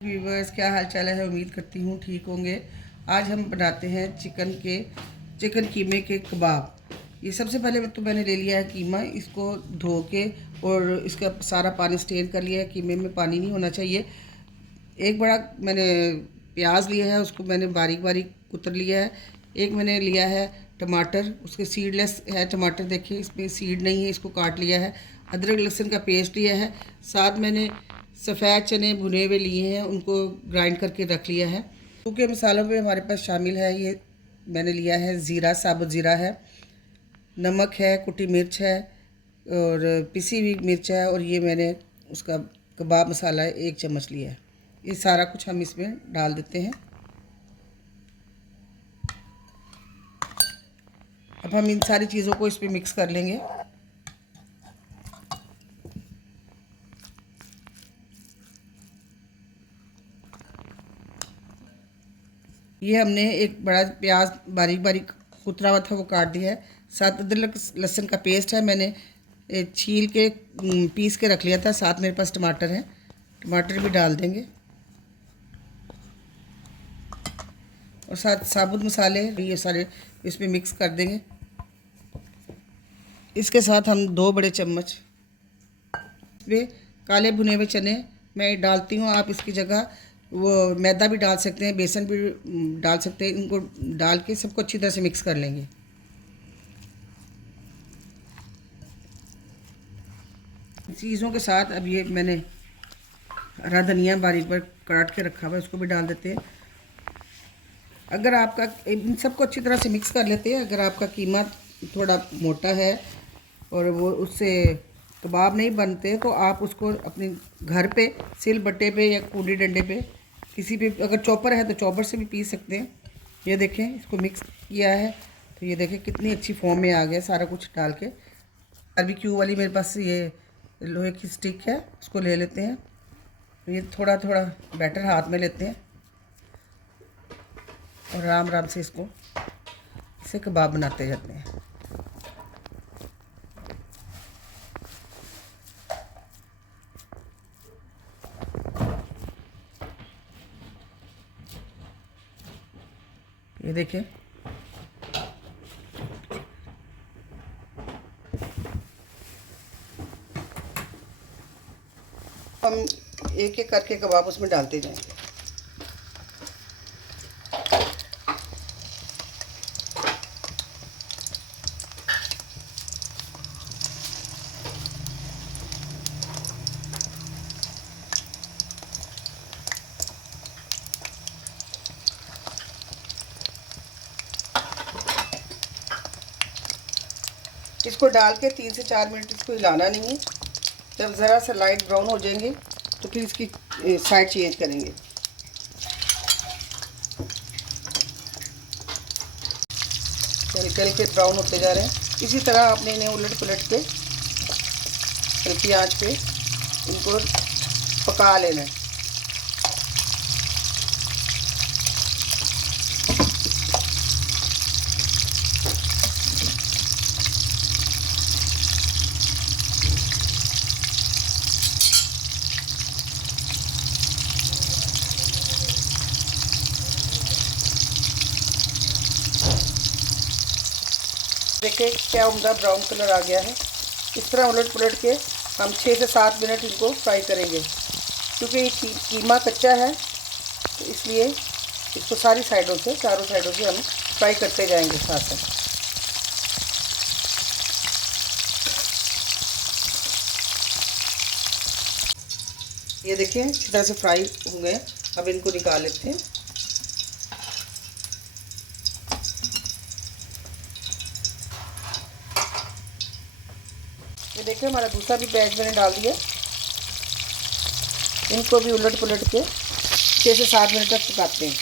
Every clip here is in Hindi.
व्यूवर्स, क्या हाल चाल है। उम्मीद करती हूँ ठीक होंगे। आज हम बनाते हैं चिकन कीमे के कबाब। ये सबसे पहले तो मैंने ले लिया है कीमा, इसको धो के और इसका सारा पानी स्टेन कर लिया है। कीमे में पानी नहीं होना चाहिए। एक बड़ा मैंने प्याज लिया है, उसको मैंने बारीक बारीक कुतर लिया है। एक मैंने लिया है टमाटर, उसके सीडलेस है टमाटर, देखिए इसमें सीड नहीं है, इसको काट लिया है। अदरक लहसुन का पेस्ट लिया है। साथ मैंने सफ़ेद चने भुने हुए लिए हैं, उनको ग्राइंड करके रख लिया है। सूखे मसालों में हमारे पास शामिल है, ये मैंने लिया है ज़ीरा, साबुत ज़ीरा है, नमक है, कुटी मिर्च है और पिसी हुई मिर्च है, और ये मैंने उसका कबाब मसाला है 1 चम्मच लिया है। ये सारा कुछ हम इसमें डाल देते हैं। अब हम इन सारी चीज़ों को इसमें मिक्स कर लेंगे। ये हमने एक बड़ा प्याज बारीक बारीक कुतरा हुआ था, वो काट दिया है। साथ अदरक लहसुन का पेस्ट है, मैंने छील के पीस के रख लिया था। साथ मेरे पास टमाटर है, टमाटर भी डाल देंगे। और साथ साबुत मसाले ये सारे इसमें मिक्स कर देंगे। इसके साथ हम 2 बड़े चम्मच इसमें काले भुने हुए चने मैं डालती हूँ। आप इसकी जगह वो मैदा भी डाल सकते हैं, बेसन भी डाल सकते हैं। इनको डाल के सबको अच्छी तरह से मिक्स कर लेंगे। चीज़ों के साथ अब ये मैंने हरा धनिया बारीक बारीक काट के रखा हुआ है, उसको भी डाल देते हैं। अगर आपका इन सबको अच्छी तरह से मिक्स कर लेते हैं। अगर आपका कीमा थोड़ा मोटा है और वो उससे कबाब नहीं बनते, तो आप उसको अपने घर पे सिल बट्टे पे या कूड़ी डंडे पे किसी भी, अगर चॉपर है तो चॉपर से भी पीस सकते हैं। ये देखें, इसको मिक्स किया है तो ये देखें कितनी अच्छी फॉर्म में आ गया सारा कुछ डाल के। बारबेक्यू वाली मेरे पास ये लोहे की स्टिक है, उसको ले लेते हैं। तो ये थोड़ा थोड़ा बैटर हाथ में लेते हैं और आराम आराम से इसे कबाब बनाते जाते हैं। ये देखें, हम एक एक करके कबाब उसमें डालते जाएंगे। इसको डाल के 3 से 4 मिनट इसको हिलाना नहीं है। जब ज़रा सा लाइट ब्राउन हो जाएंगे तो फिर इसकी साइड चेंज करेंगे। हल्के हल्के ब्राउन होते जा रहे हैं। इसी तरह आपने इन्हें उलट पुलट के हल्की आंच पे इनको पका लेना है। देखिए क्या उम्दा ब्राउन कलर आ गया है। इस तरह उलट पुलट के हम 6 से 7 मिनट इनको फ्राई करेंगे। क्योंकि ये कीमा कच्चा है तो इसलिए इसको सारी साइडों से, चारों साइडों से हम फ्राई करते जाएंगे साथ साथ। ये देखिए अच्छी तरह से फ्राई हो गए। अब इनको निकाल लेते हैं। ये देखिए हमारा दूसरा भी बैच मैंने डाल दिया। इनको भी उलट पुलट के 6 से 7 मिनट तक पकाते हैं।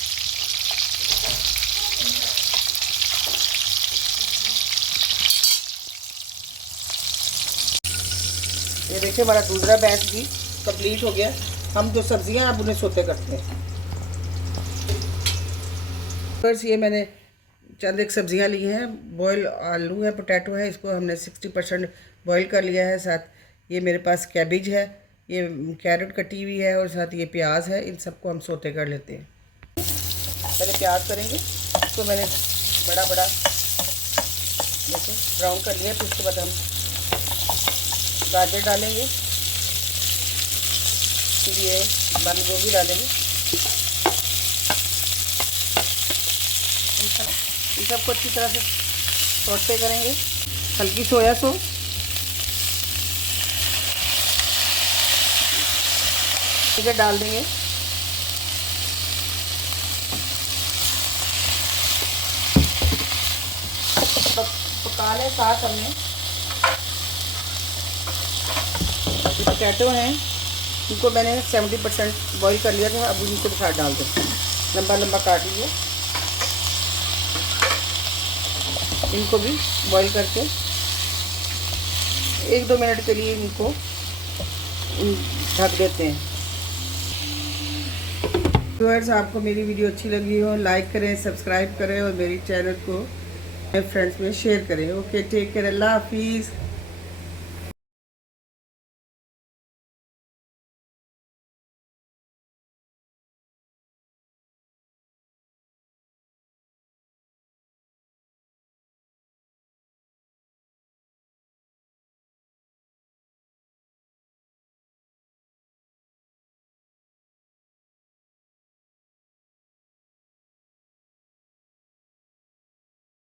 ये देखिए हमारा दूसरा बैच भी कंप्लीट हो गया। हम जो सब्जियां अब उन्हें सोते करते हैं। बस ये मैंने चंद एक सब्जियां ली हैं। बॉयल आलू है, पोटैटो है, इसको हमने 60% बॉयल कर लिया है। साथ ये मेरे पास कैबिज है, ये कैरेट कटी हुई है और साथ ये प्याज है, इन सबको हम सोते कर लेते हैं। पहले प्याज करेंगे, इसको मैंने बड़ा बड़ा देखो ब्राउन कर लिया। फिर उसके बाद हम गाजर डालेंगे, फिर ये बंद गोभी डालेंगे। इन सबको अच्छी तरह से सौटे करेंगे। हल्की सोया सॉस, इसे डाल देंगे। पका लें। साथ हमने जो पोटैटो हैं इनको मैंने 70% बॉईल कर लिया था, अब इनको साथ डाल दें। लंबा लंबा काट लिया, इनको भी बॉईल करके 1-2 मिनट के लिए इनको ढक देते हैं। व्यूअर्स, आपको मेरी वीडियो अच्छी लगी हो लाइक करें, सब्सक्राइब करें और मेरी चैनल को अपने फ्रेंड्स में शेयर करें। ओके, टेक केयर, अल्लाह हाफिज़।